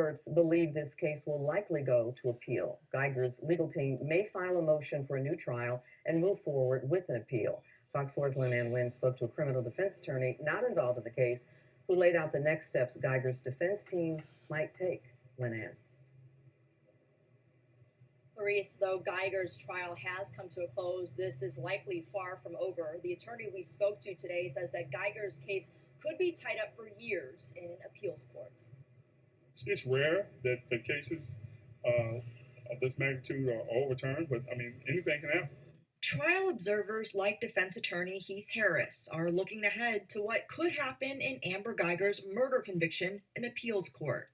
Experts believe this case will likely go to appeal. Guyger's legal team may file a motion for a new trial and move forward with an appeal. Fox 4's Lynn Wynn spoke to a criminal defense attorney not involved in the case, who laid out the next steps Guyger's defense team might take. Lynn. Clarice, though Guyger's trial has come to a close, this is likely far from over. The attorney we spoke to today says that Guyger's case could be tied up for years in appeals court. It's rare that the cases of this magnitude are overturned, but I mean, anything can happen. Trial observers like defense attorney Heath Harris are looking ahead to what could happen in Amber Guyger's murder conviction in appeals court.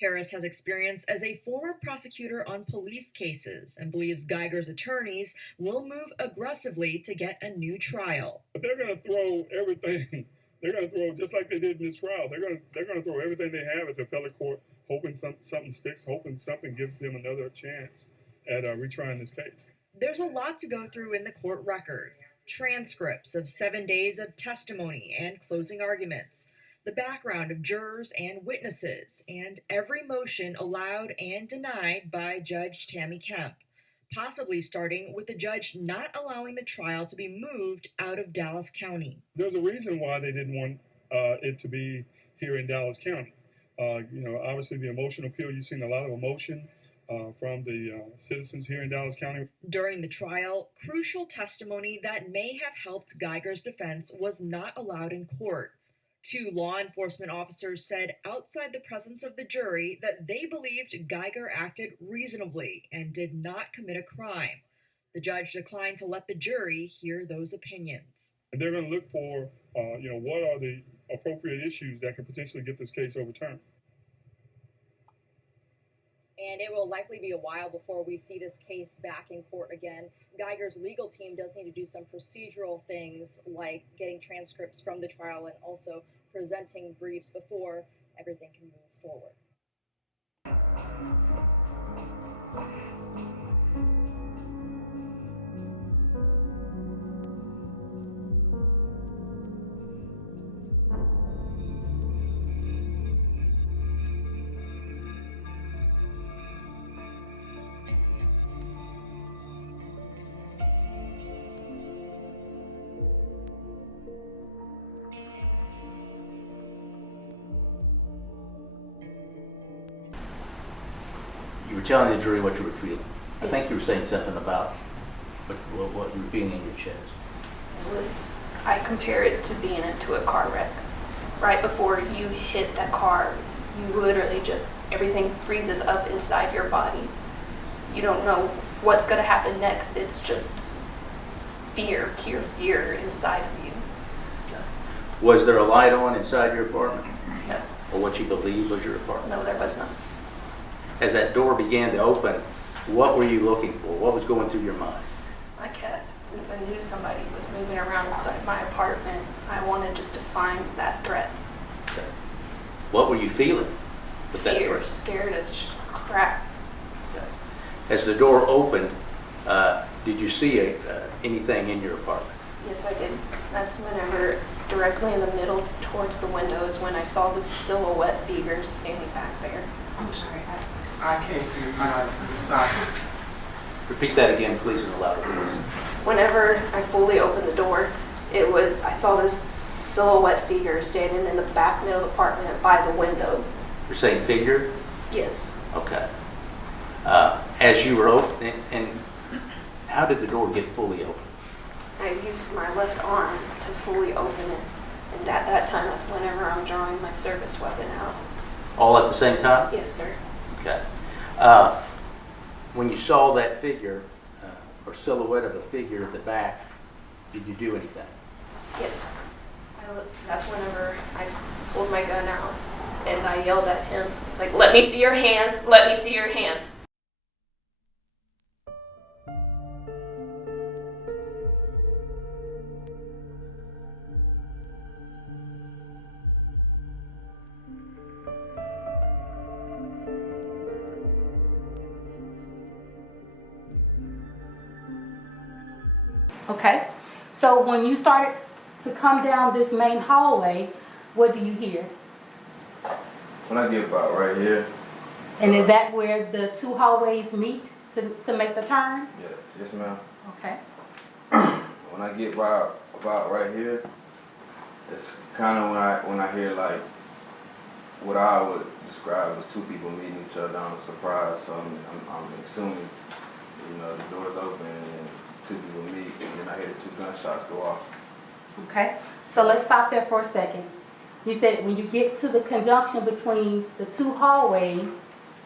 Harris has experience as a former prosecutor on police cases and believes Guyger's attorneys will move aggressively to get a new trial. But they're going to throw everything. They're going to throw, just like they did in this trial, they're going to throw everything they have at the appellate court, hoping something sticks, hoping something gives them another chance at retrying this case. There's a lot to go through in the court record. Transcripts of 7 days of testimony and closing arguments, the background of jurors and witnesses, and every motion allowed and denied by Judge Tammy Kemp, possibly starting with the judge not allowing the trial to be moved out of Dallas County. There's a reason why they didn't want it to be here in Dallas County. Obviously the emotional appeal, you've seen a lot of emotion from the citizens here in Dallas County. During the trial, crucial testimony that may have helped Guyger's defense was not allowed in court. 2 law enforcement officers said outside the presence of the jury that they believed Guyger acted reasonably and did not commit a crime. The judge declined to let the jury hear those opinions. And they're going to look for, what are the appropriate issues that could potentially get this case overturned. And it will likely be a while before we see this case back in court again. Guyger's legal team does need to do some procedural things like getting transcripts from the trial and also presenting briefs before everything can move forward. You were telling the jury what you were feeling. I think you were saying something about what you were feeling in your chest. I compare it to being into a car wreck. Right before you hit that car, you literally just, everything freezes up inside your body. You don't know what's going to happen next. It's just fear, pure fear inside of you. Was there a light on inside your apartment? No. Or what you believe was your apartment? No, there was none. As that door began to open, what were you looking for? What was going through your mind? My cat, since I knew somebody was moving around inside my apartment, I wanted just to find that threat. Okay. What were you feeling with that Fear, threat? scared as crap. Okay. As the door opened, did you see anything in your apartment? Yes, I did. That's whenever, directly in the middle towards the window, is when I saw this silhouette figure standing back there. I'm sorry, I can't hear you. I'm sorry. Repeat that again, please, in a louder voice. Whenever I fully opened the door, I saw this silhouette figure standing in the back middle of the apartment by the window. You're saying figure? Yes. Okay. As you were opening, and how did the door get fully open? I used my left arm to fully open it. And at that time, that's whenever I'm drawing my service weapon out. All at the same time? Yes, sir. Okay. When you saw that figure, or silhouette of a figure at the back, did you do anything? Yes. That's whenever I pulled my gun out and I yelled at him. It's like, let me see your hands, let me see your hands. Okay, so when you started to come down this main hallway, what do you hear? When I get about right here, And is that where the two hallways meet to make the turn? Yeah, yes ma'am. Okay. When I get about right here, it's kind of when I hear like what I would describe as two people meeting each other on a surprise. So I'm assuming, you know, the door's open and two people meet, and then I hear the two gunshots go off. Okay. So let's stop there for a second. You said when you get to the conjunction between the two hallways,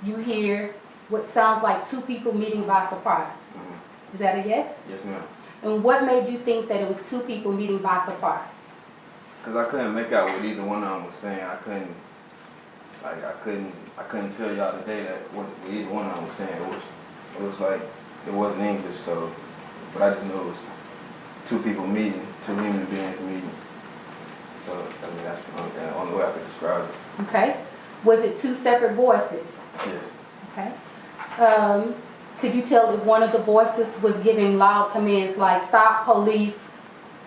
you hear what sounds like two people meeting by surprise. Mm-hmm. Is that a yes? Yes ma'am. And what made you think that it was two people meeting by surprise? Cause I couldn't make out what either one of them was saying. I couldn't tell y'all today that what either one of them was saying. It was like it wasn't English, so but I just knew it was two people meeting, two human beings meeting. So I mean that's the only way I could describe it. Okay. Was it two separate voices? Yes. Okay. Could you tell if one of the voices was giving loud commands like stop, police,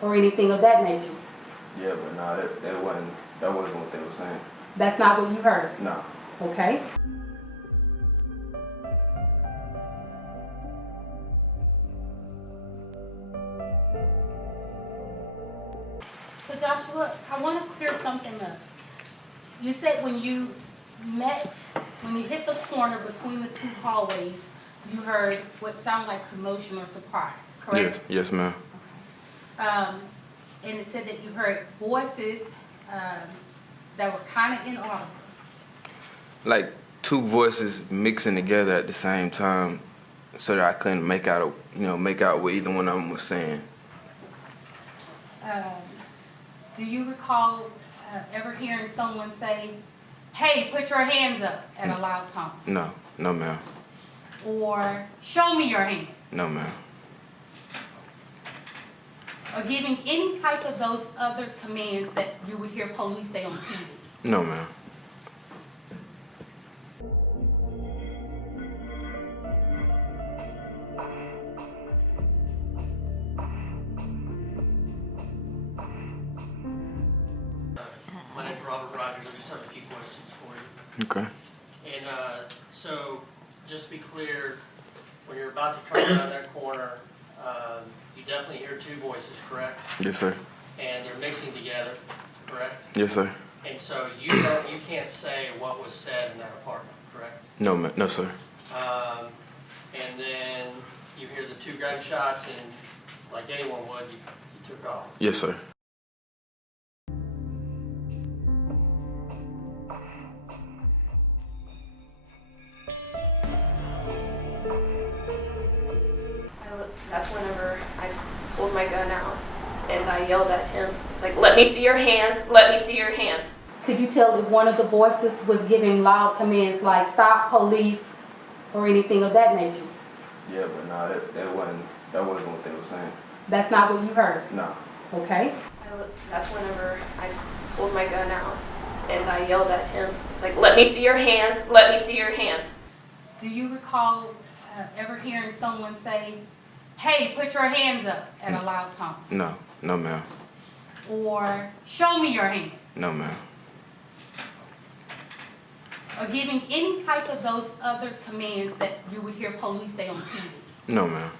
or anything of that nature? Yeah, but no, that wasn't what they were saying. That's not what you heard? No. Okay. So Joshua, I want to clear something up. You said when you hit the corner between the two hallways, you heard what sounded like commotion or surprise, correct? Yes, ma'am. And it said that you heard voices that were kind of inaudible. Like two voices mixing together at the same time, so that I couldn't make out what either one of them was saying. Do you recall ever hearing someone say, "Hey, put your hands up" at a loud tone? No, ma'am. Or "Show me your hands"? No, ma'am. Or giving any type of those other commands that you would hear police say on TV? No, ma'am. My name's Robert Rogers. I just have a few questions for you. Okay. And so, just to be clear, when you're about to come around that corner, you definitely hear two voices, correct? Yes, sir. And they're mixing together, correct? Yes, sir. And so you can't say what was said in that apartment, correct? No, no, sir. And then you hear the two gunshots, and like anyone would, you took off. Yes, sir. That's whenever I pulled my gun out and I yelled at him. It's like, "Let me see your hands, let me see your hands." Could you tell if one of the voices was giving loud commands like stop, police, or anything of that nature? Yeah, but no, that wasn't what they were saying. That's not what you heard? No. Okay. That's whenever I pulled my gun out and I yelled at him. It's like, "Let me see your hands, let me see your hands." Do you recall ever hearing someone say, "Hey, put your hands up" at a loud tone? No, ma'am. Or "Show me your hands"? No, ma'am. Or giving any type of those other commands that you would hear police say on TV? No, ma'am.